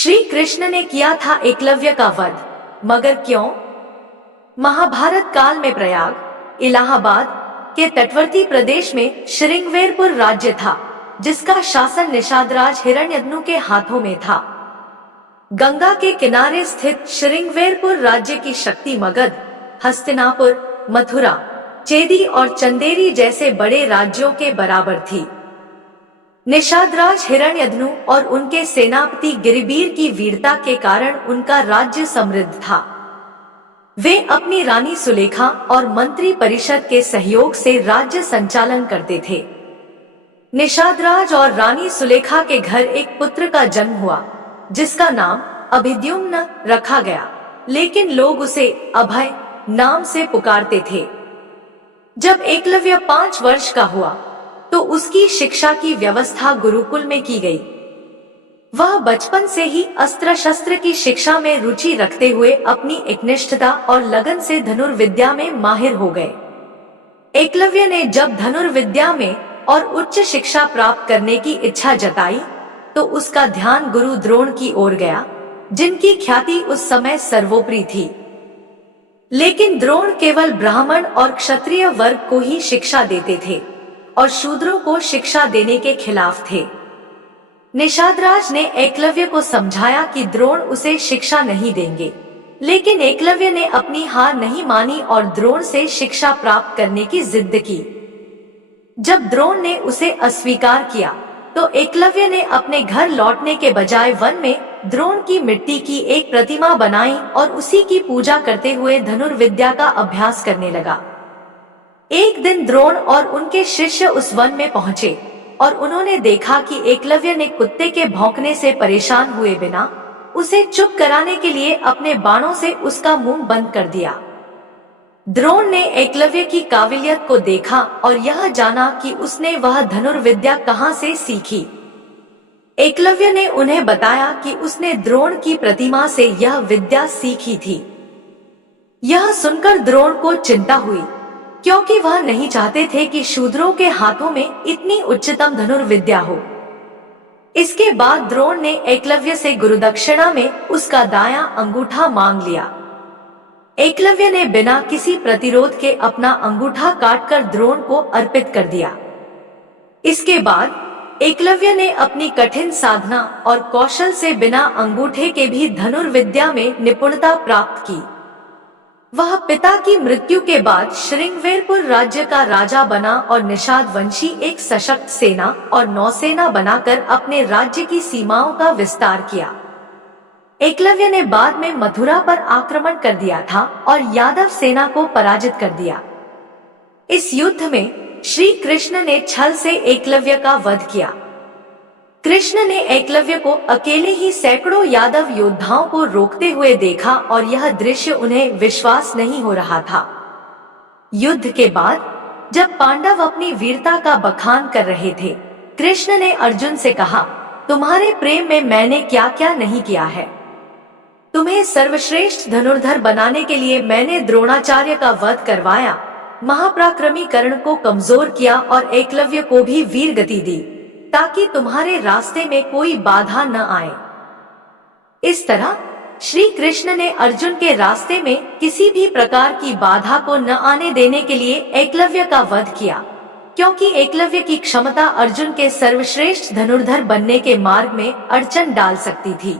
श्री कृष्ण ने किया था एकलव्य का वध, मगर क्यों? महाभारत काल में प्रयाग, इलाहाबाद के तटवर्ती प्रदेश में श्रृंगवेरपुर राज्य था, जिसका शासन निषादराज हिरण्यधनु के हाथों में था। गंगा के किनारे स्थित श्रृंगवेरपुर राज्य की शक्ति मगध, हस्तिनापुर, मथुरा, चेदी और चंदेरी जैसे बड़े राज्यों के बराबर थी। निषादराज हिरण्यधनु और उनके सेनापति गिरिबीर की वीरता के कारण उनका राज्य समृद्ध था। वे अपनी रानी सुलेखा और मंत्री परिषद के सहयोग से राज्य संचालन करते थे। निषादराज और रानी सुलेखा के घर एक पुत्र का जन्म हुआ, जिसका नाम अभिद्युम्न रखा गया, लेकिन लोग उसे अभय नाम से पुकारते थे। जब एकलव्य 5 वर्ष का हुआ तो उसकी शिक्षा की व्यवस्था गुरुकुल में की गई। वह बचपन से ही अस्त्र शस्त्र की शिक्षा में रुचि रखते हुए अपनी एकनिष्ठता और लगन से धनुर्विद्या में माहिर हो गए। एकलव्य ने जब धनुर्विद्या में और उच्च शिक्षा प्राप्त करने की इच्छा जताई तो उसका ध्यान गुरु द्रोण की ओर गया, जिनकी ख्याति उस समय सर्वोपरि थी। लेकिन द्रोण केवल ब्राह्मण और क्षत्रिय वर्ग को ही शिक्षा देते थे और शूद्रों को शिक्षा देने के खिलाफ थे। निषादराज ने एकलव्य को समझाया कि द्रोण उसे शिक्षा नहीं देंगे, लेकिन एकलव्य ने अपनी हार नहीं मानी और द्रोण से शिक्षा प्राप्त करने की जिद की। जब द्रोण ने उसे अस्वीकार किया तो एकलव्य ने अपने घर लौटने के बजाय वन में द्रोण की मिट्टी की एक प्रतिमा बनाई और उसी की पूजा करते हुए धनुर्विद्या का अभ्यास करने लगा। एक दिन द्रोण और उनके शिष्य उस वन में पहुंचे और उन्होंने देखा कि एकलव्य ने कुत्ते के भौंकने से परेशान हुए बिना उसे चुप कराने के लिए अपने बाणों से उसका मुंह बंद कर दिया। द्रोण ने एकलव्य की काबिलियत को देखा और यह जाना कि उसने वह धनुर्विद्या कहां से सीखी। एकलव्य ने उन्हें बताया कि उसने द्रोण की प्रतिमा से यह विद्या सीखी थी। यह सुनकर द्रोण को चिंता हुई, क्योंकि वह नहीं चाहते थे कि शूद्रों के हाथों में इतनी उच्चतम धनुर्विद्या हो। इसके बाद द्रोण ने एकलव्य से गुरुदक्षिणा में उसका दायां अंगूठा मांग लिया। एकलव्य ने बिना किसी प्रतिरोध के अपना अंगूठा काटकर द्रोण को अर्पित कर दिया। इसके बाद एकलव्य ने अपनी कठिन साधना और कौशल से बिना अंगूठे के भी धनुर्विद्या में निपुणता प्राप्त की। वह पिता की मृत्यु के बाद श्रृंगवेरपुर राज्य का राजा बना और निषाद वंशी एक सशक्त सेना और नौसेना बनाकर अपने राज्य की सीमाओं का विस्तार किया। एकलव्य ने बाद में मथुरा पर आक्रमण कर दिया था और यादव सेना को पराजित कर दिया। इस युद्ध में श्री कृष्ण ने छल से एकलव्य का वध किया। कृष्ण ने एकलव्य को अकेले ही सैकड़ों यादव योद्धाओं को रोकते हुए देखा और यह दृश्य उन्हें विश्वास नहीं हो रहा था। युद्ध के बाद जब पांडव अपनी वीरता का बखान कर रहे थे, कृष्ण ने अर्जुन से कहा, तुम्हारे प्रेम में मैंने क्या क्या नहीं किया है। तुम्हें सर्वश्रेष्ठ धनुर्धर बनाने के लिए मैंने द्रोणाचार्य का वध करवाया, महापराक्रमी कर्ण को कमजोर किया और एकलव्य को भी वीर गति दी, ताकि तुम्हारे रास्ते में कोई बाधा न आए। इस तरह श्री कृष्ण ने अर्जुन के रास्ते में किसी भी प्रकार की बाधा को न आने देने के लिए एकलव्य का वध किया, क्योंकि एकलव्य की क्षमता अर्जुन के सर्वश्रेष्ठ धनुर्धर बनने के मार्ग में अड़चन डाल सकती थी।